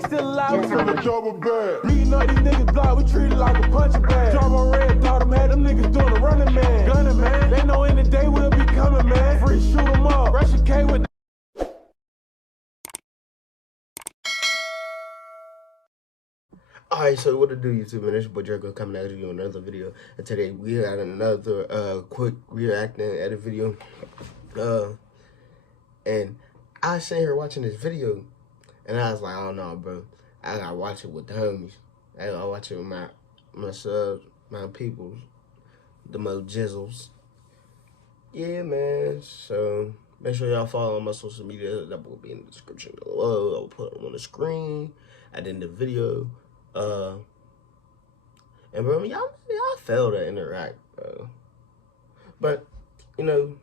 gang still alive, we finna double back. Beating up these niggas block, we treat it like a punching bag. Drop on red, thought them had them niggas doing a running man. Gunning man, they know in the day we'll be coming, man. Free shoot 'em up, rush a K with Alright, so what to do, YouTube, man? It's your boy Draco coming at you with another video. And today we had another quick reacting edit video. And I was sitting here watching this video, and I was like, oh no, bro, I gotta watch it with the homies. I gotta watch it with my subs, my peoples, the Mojizzles. Yeah, man. So make sure y'all follow on my social media. That will be in the description below. I will put them on the screen at the end of the video. And bro, y'all fail to interact, bro. But you know,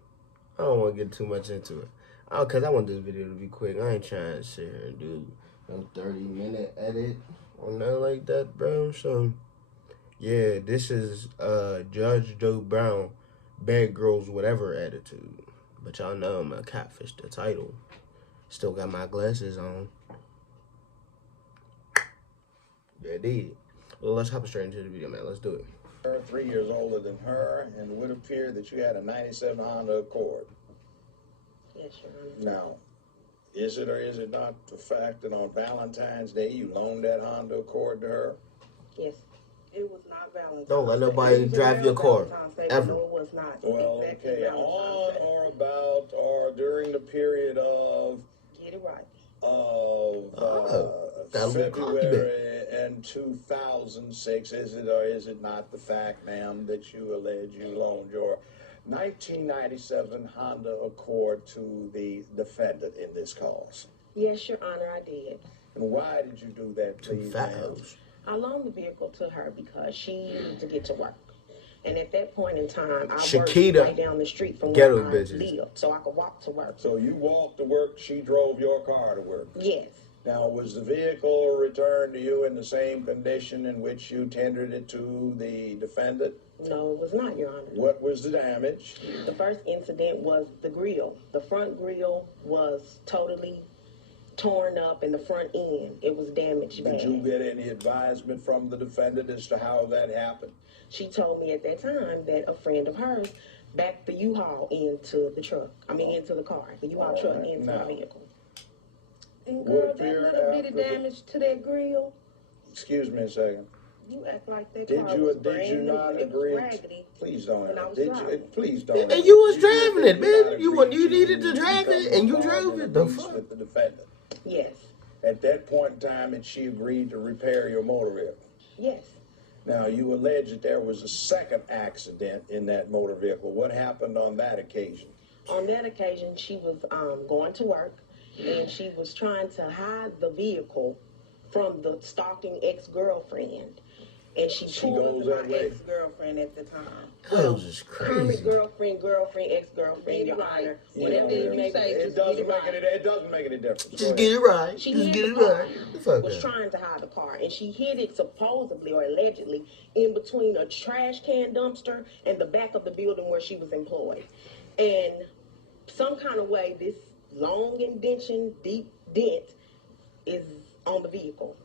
I don't want to get too much into it. Cause I want this video to be quick. I ain't trying to sit here and do no 30-minute edit or nothing like that, bro. So yeah, this is Judge Joe Brown, Bad Girls Whatever attitude. But y'all know I'm a catfish the title. Still got my glasses on. Yeah, I did. Well, let's hop straight into the video, man. Let's do it. 3 years older than her, and it would appear that you had a 97 Honda Accord. Yes, Your Honor. Now, is it or is it not the fact that on Valentine's Day you loaned that Honda Accord to her? Yes. It was not Valentine's. Don't let nobody drive your car, ever. No, it was not. Well, Exactly okay, on or about or during the period of... Get it right. February and 2006, is it or is it not the fact, ma'am, that you allege you loaned your 1997 Honda Accord to the defendant in this cause? Yes, Your Honor, I did. And why did you do that, please, ma'am? I loaned the vehicle to her because she needed to get to work. And at that point in time, I worked right down the street from where I lived, so I could walk to work. So you walked to work, she drove your car to work? Yes. Now, was the vehicle returned to you in the same condition in which you tendered it to the defendant? No, it was not, Your Honor. What was the damage? The first incident was the grill. The front grill was totally torn up in the front end. It was damaged bad. Did you get any advisement from the defendant as to how that happened? She told me at that time that a friend of hers backed the U-Haul into the truck. Into the car. The U-Haul truck into my vehicle. And girl, that little bit of damage to that grill. Excuse me a second. You act like that car was brand new. It was raggedy. Please don't. Please And don't. you was driving it, man. You needed to drive it, and you drove it. The fuck? With the defendant. Yes. At that point in time, had she agreed to repair your motor vehicle? Yes. Now, you allege that there was a second accident in that motor vehicle. What happened on that occasion? On that occasion, she was going to work, and she was trying to hide the vehicle from the stalking ex-girlfriend. And she pulled my ex-girlfriend at the time. Girls is crazy. Girlfriend, ex-girlfriend, Your Honor. Whatever you say, it doesn't make any difference. Just get it right. She Just hid get the it car. right. Was trying to hide the car, and she hid it supposedly or allegedly in between a trash can dumpster and the back of the building where she was employed. And some kind of way, this long indention, deep dent is on the vehicle.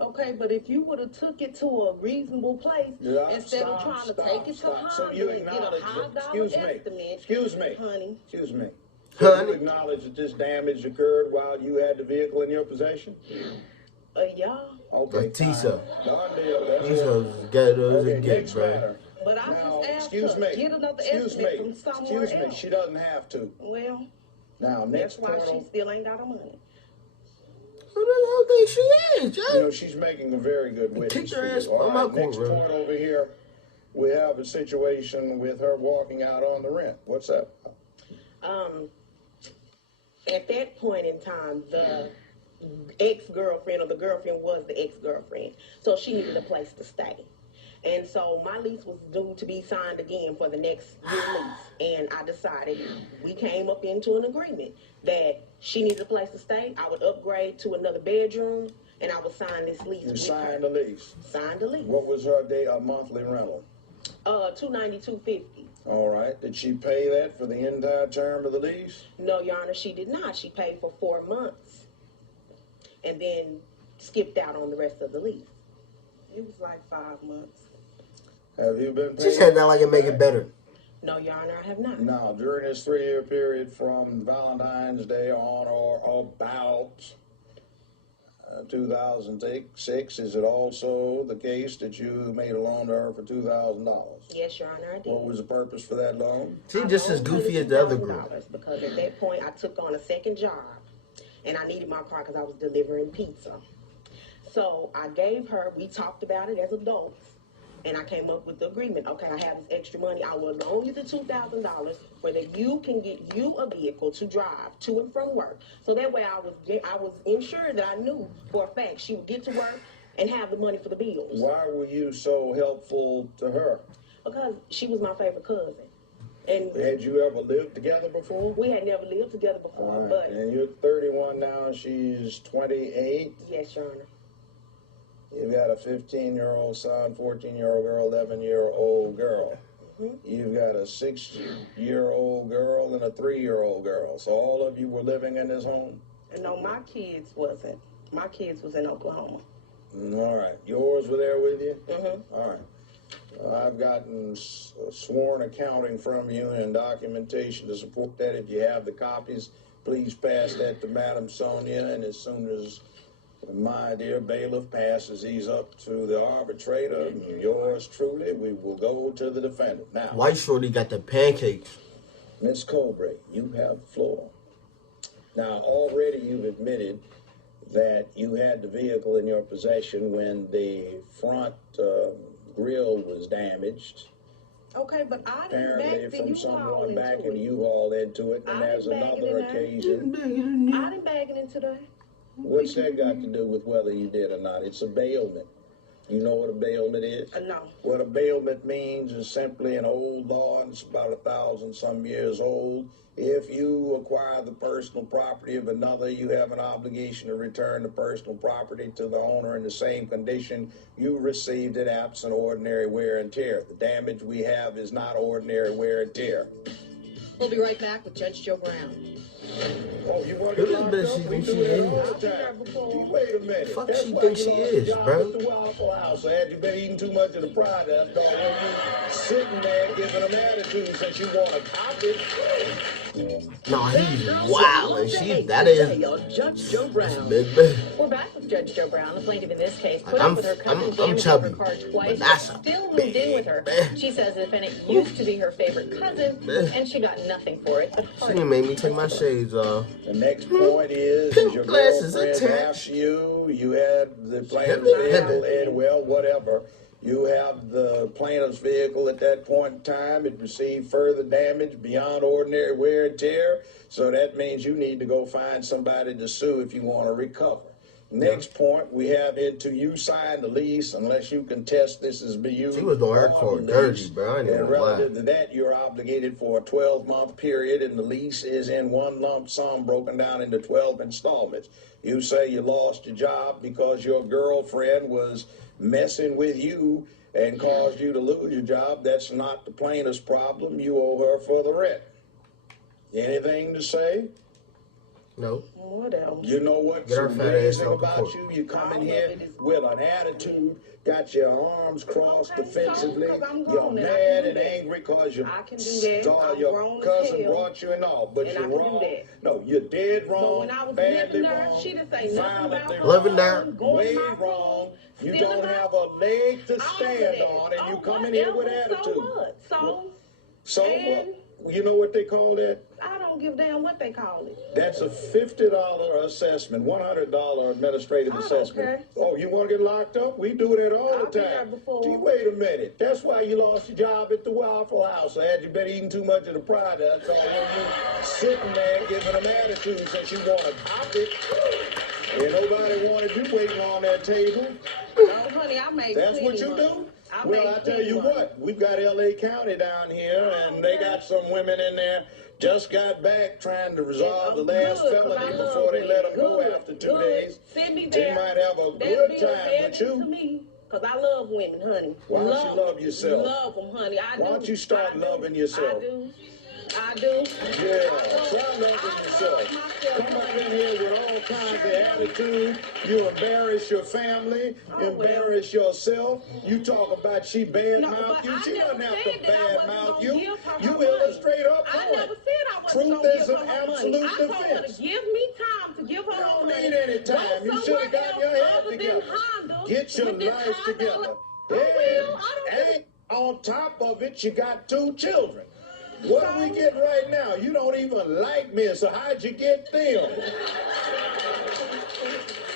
Okay, but if you would have took it to a reasonable place instead of trying to take it to Honda and get a high dollar estimate. Excuse me, honey. Excuse me. So you acknowledge that this damage occurred while you had the vehicle in your possession? Yeah. Okay. Tisa. These get those and get, bro. But I just asked her, get another estimate from somewhere else. She doesn't have to. Well, now, that's why she still ain't got her money. Who the hell think she is, Joe? You know, she's making a very good witness. Kick her ass on my next point over here, we have a situation with her walking out on the rent. What's up? At that point in time, the ex-girlfriend or the girlfriend was the ex-girlfriend. So she needed a place to stay. And so my lease was due to be signed again for the next year lease. And I decided, we came up into an agreement that she needed a place to stay. I would upgrade to another bedroom, and I would sign this lease. You signed the lease? Signed the lease. What was her monthly rental? $292.50. All right. Did she pay that for the entire term of the lease? No, Your Honor, she did not. She paid for 4 months. And then skipped out on the rest of the lease. It was like 5 months. Have you been paid? She said that like it make it better. No, Your Honor, I have not. Now, during this 3-year period from Valentine's Day on or about 2006, is it also the case that you made a loan to her for $2,000? Yes, Your Honor, I did. What was the purpose for that loan? She just as goofy as the other girl. Because at that point, I took on a second job, and I needed my car because I was delivering pizza. So I gave her, we talked about it as adults, and I came up with the agreement. Okay, I have this extra money. I will loan you the $2,000 whether you can get you a vehicle to drive to and from work. So that way I was ensured that I knew for a fact she would get to work and have the money for the bills. Why were you so helpful to her? Because she was my favorite cousin. And Had you ever lived together before? we had never lived together before, All right. but And you're 31 now, she's 28. yes, Your Honor. You've got a 15-year-old son, 14-year-old girl, 11-year-old girl. You've got a 6-year-old girl and a 3-year-old girl. So all of you were living in this home? And no, my kids wasn't. My kids was in Oklahoma. All right. Yours were there with you? Mm-hmm. All right. I've gotten sworn accounting from you and documentation to support that. If you have the copies, please pass that to Madam Sonia. And as soon as my dear bailiff passes these up to the arbitrator, yours truly, we will go to the defendant. Now, White Shorty got the pancakes. Ms. Colbray, you have the floor. Now, already you've admitted that you had the vehicle in your possession when the front grill was damaged. Okay, but I didn't Apparently back the from U-Haul someone into backing it. the U-Haul into it, and I there's didn't bag it another in there. occasion. I didn't bag it into that. What's that got to do with whether you did or not? It's a bailment. You know what a bailment is? No. What a bailment means is simply an old law, and it's about 1,000-some years old. If you acquire the personal property of another, you have an obligation to return the personal property to the owner in the same condition you received it, absent ordinary wear and tear. The damage we have is not ordinary wear and tear. We'll be right back with Judge Joe Brown. Oh, you want to Who get this locked bitch up? she We think do she it is? all the time. Wait a minute. Fuck That's she why think you she lost is, your job bro? at the Waffle House. Had you been eating too much of the product, or were you sitting there giving them attitude since you want to cop it? No, he's wild, and that is Judge Joe Brown. big, big. We're back with Judge Joe Brown. The plaintiff in this case put Like, up with her cousin I'm damaging chubby, her car but twice, that's a still moved in with her. big- She says the defendant used to be her favorite cousin, and she got nothing for it. But She didn't make me take my shades off. The next point is Pimp your glasses girlfriend attached. after you had the plaintiff's Pimp. vehicle, and well, whatever. You have the plaintiff's vehicle at that point in time. It received further damage beyond ordinary wear and tear. So that means you need to go find somebody to sue if you want to recover. Next point, we have into you signed the lease unless you contest this as be you. She was doing her or court the dirty, lease. bro. I ain't And gonna lie. relative to that, you're obligated for a 12-month period, and the lease is in one lump sum broken down into 12 installments. You say you lost your job because your girlfriend was messing with you and caused you to lose your job. That's not the plaintiff's problem. You owe her for the rent. Anything to say? No. What else? You know what's Get her fat ass amazing off the about court. you? You come in All here of it is- with an attitude, got your arms crossed Okay, so, defensively. 'cause I'm You're grown and I mad can do and that. angry because your, I can do that. I'm your grown as cousin hell. brought you and all. But And I you're can do wrong. that. No, you're dead wrong. But when I was badly living there, wrong, she didn't say nothing about violently her. Living there. wrong, Going way to my room, wrong. You stealing don't my- have a leg to All of stand that. on, and you Oh, come in here with whatever, attitude. So what? So, and- you know what they call that? I don't give a damn what they call it. That's a $50 assessment, $100 administrative I don't assessment. care. Oh, you want to get locked up? We do that all I've the been there time. before. Gee, wait a minute. That's why you lost your job at the Waffle House. Had you been eating too much of the product, or you sitting there giving them attitude since you want to cop it. And nobody wanted you waiting on that table. Oh, honey, I made That's what plenty you money. do? I Well, made I tell plenty you money. what, we've got L.A. County down here, and they got some women in there just got back trying to resolve the last Good, 'cause felony I love before they let them women. go Good, after 2 good. days. Send me They there. might have a That'll good be a time with advantage to you. me, 'cause I love women, honey. Why don't you love yourself? Love them, honey. I do. Why don't you start I do. loving yourself? I do. I do. Yeah, try loving yourself. Come up in here with all kinds of attitude. You embarrass your family, embarrass yourself. You talk about she badmouth you. She doesn't have to badmouth you. You illustrate her I point. never said I wasn't Truth gonna is give an her money. absolute I told her to defense. give me time to give her her Don't money. need any time. Go You should somewhere have gotten your else head other than together. Honda Get your with this life high together. dollar- I will. I don't And on top of it, you got 2 children. What do we get right now? You don't even like me, so how'd you get them?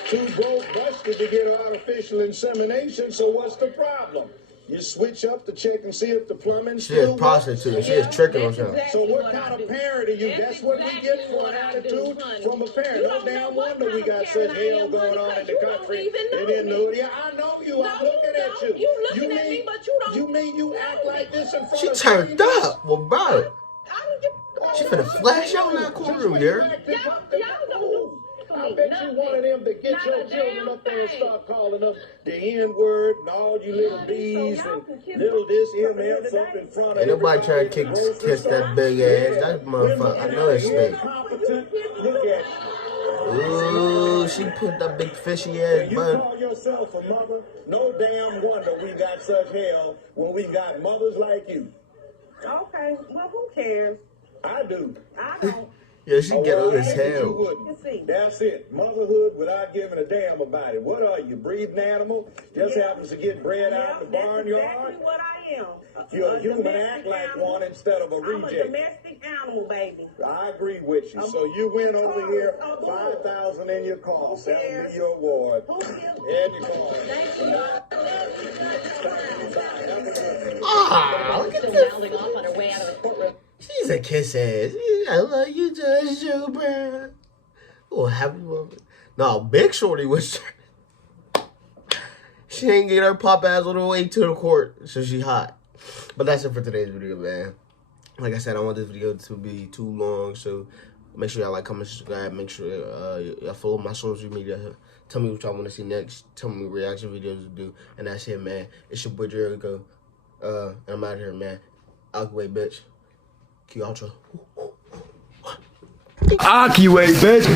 2 broke busted to get artificial insemination, so what's the problem? You switch up to check and see if the plumbing She is still works. prostitute. She is tricking on something. So what kind of parent are you? That's what we get for an attitude from a parent. No damn wonder we got such hell going on in the country and in the hood. Yeah, I know you. I'm looking at you. You looking at me, but you don't. You mean you act like this in front She of turned strangers? up. Well, bro. I don't give She finna flash out in that courtroom, here. Y'all don't do I bet you one of them to get your children up there and start calling up the N-word and all you little B's and little this, MFs up in front of Ain't nobody trying to kiss that big ass. That motherfucker. I know it's fake. Look at you. Ooh, she put that big fishy ass You bun. call yourself a mother? No damn wonder we got such hell when we got mothers like you. Okay, well, who cares? I do. I don't. Yeah, she ghetto well, as I think you hell. wouldn't. Let's see. That's it. Motherhood without giving a damn about it. What are you, breeding animal? Just happens to get bred out in the barnyard? That's exactly what I am. You're a human, domestic act like animal. one instead of a I'm a reject. domestic animal, baby. I agree with you. So you went over here, 5,000 in your car. That'll be your award. Who gives? And your car. Thank you. Ah, look at Still this. mouthing off on her way out of the courtroom. She's a kiss ass. I love you, Judge Joe Brown. Oh, happy moment. No, Big Shorty was. She ain't get her pop ass all the way to the court, so she hot. But that's it for today's video, man. Like I said, I don't want this video to be too long, so make sure y'all like, comment, subscribe. Make sure y'all follow my social media. Tell me what y'all want to see next. Tell me what reaction videos to do. And that's it, man. It's your boy Jericho. And I'm out here, man. Out the way, bitch. Q outro. Akiway, bitch.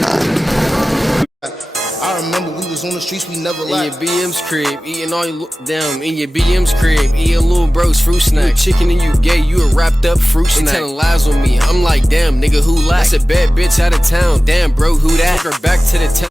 I remember we was on the streets, we never In lacked. your BM's crib, eating all your damn. In your BM's crib, eating little bro's fruit snack. You chicken and you gay, you a wrapped up fruit snack. They telling lies on me, I'm like damn, nigga who lack? That's a bad bitch out of town, damn bro, who that? Took her back to the town.